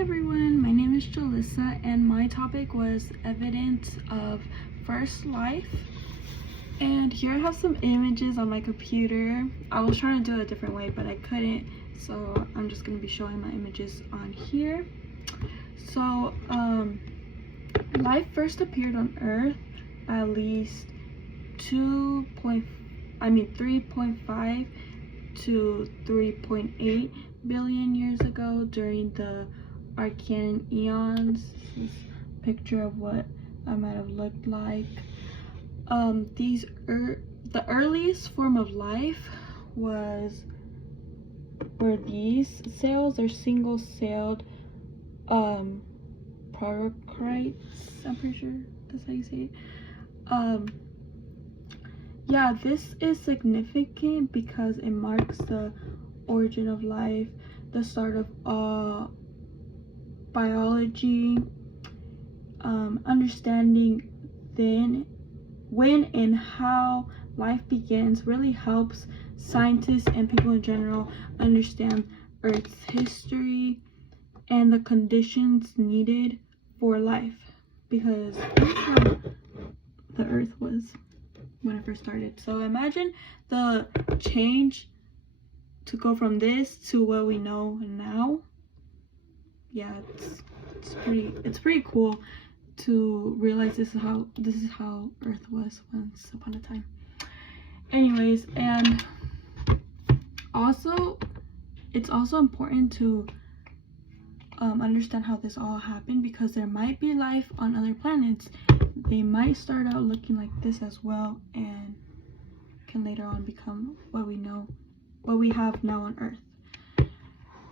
everyone, my name is Jalissa and my topic was evidence of first life. And here I have some images on my computer. I was trying to do it a different way but I couldn't, so I'm just going to be showing my images on here. So life first appeared on Earth at least 3.5 to 3.8 billion years ago during the Archean eons. This is a picture of what I might have looked like. The earliest form of life were these cells. They're single-celled prokaryotes. I'm pretty sure that's how you say it. Yeah, this is significant because it marks the origin of life, the start of biology. Understanding then when and how life begins really helps scientists and people in general understand Earth's history and the conditions needed for life, because this is how the Earth was when it first started. So imagine the change to go from this to what we know now. Yeah, it's pretty cool to realize this is how Earth was once upon a time. Anyways, and also it's also important to understand how this all happened, because there might be life on other planets. They might start out looking like this as well and can later on become what we have now on Earth.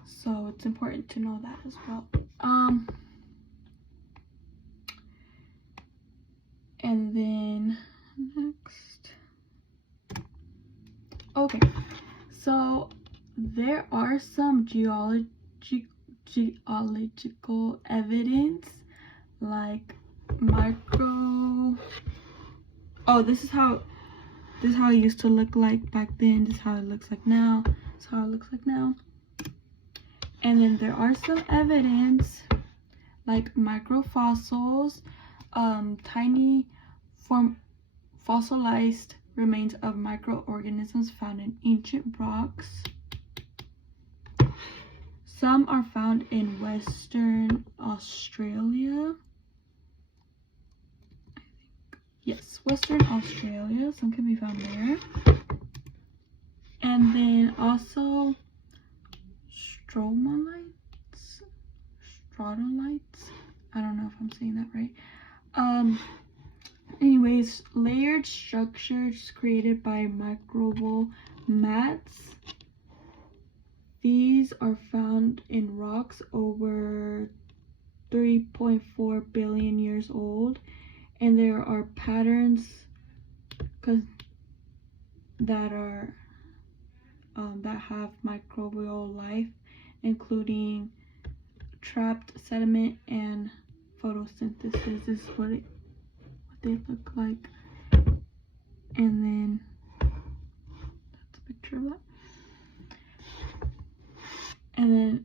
So it's important to know that as well. And then next, okay, so there are some geological evidence, like this is how it used to look like back then. This is how it looks like now. This is how it looks like now. And then there are some evidence like microfossils, tiny fossilized remains of microorganisms found in ancient rocks. Some are found in Western Australia. Yes, Western Australia. Some can be found there. And then also strodolites. I don't know if I'm saying that right. Anyways, layered structures created by microbial mats. These are found in rocks over 3.4 billion years old, and there are patterns that have microbial life, including trapped sediment and photosynthesis. This is what they look like. And then that's a picture of that. And then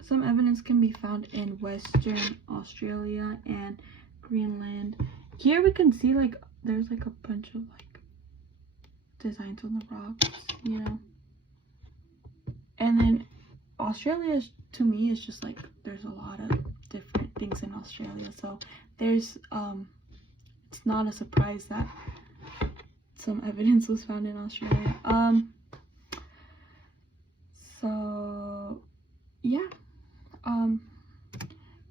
some evidence can be found in Western Australia and Greenland. Here we can see like there's like a bunch of like designs on the rocks, you know. And then Australia, to me, is just like there's a lot of different things in Australia, so there's it's not a surprise that some evidence was found in Australia. So yeah,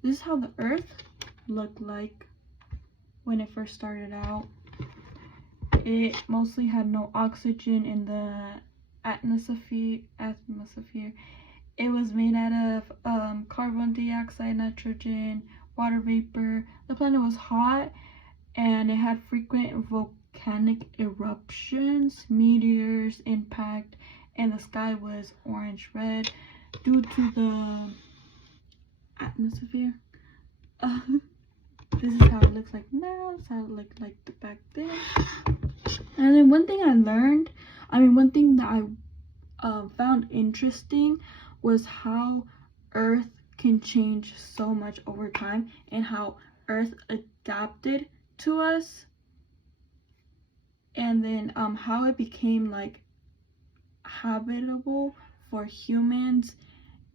this is how the Earth looked like when it first started out. It mostly had no oxygen in the atmosphere. It was made out of carbon dioxide, nitrogen, water vapor. The planet was hot and it had frequent volcanic eruptions, meteors, impact, and the sky was orange-red due to the atmosphere. This is how it looks like now. This is how it looked like back then. And then one thing that found interesting was how Earth can change so much over time, and how Earth adapted to us, and then how it became like habitable for humans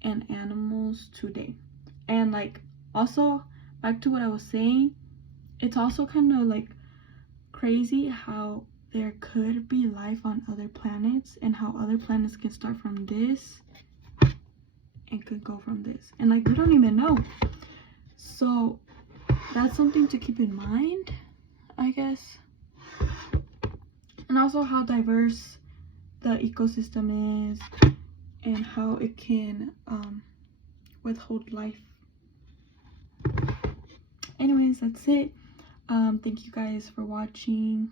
and animals today. And like, also back to what I was saying, it's also kind of like crazy how there could be life on other planets, and how other planets can start from this and could go from this, and like we don't even know. So that's something to keep in mind, I guess. And also how diverse the ecosystem is, and how it can withhold life. Anyways, that's it. Thank you guys for watching.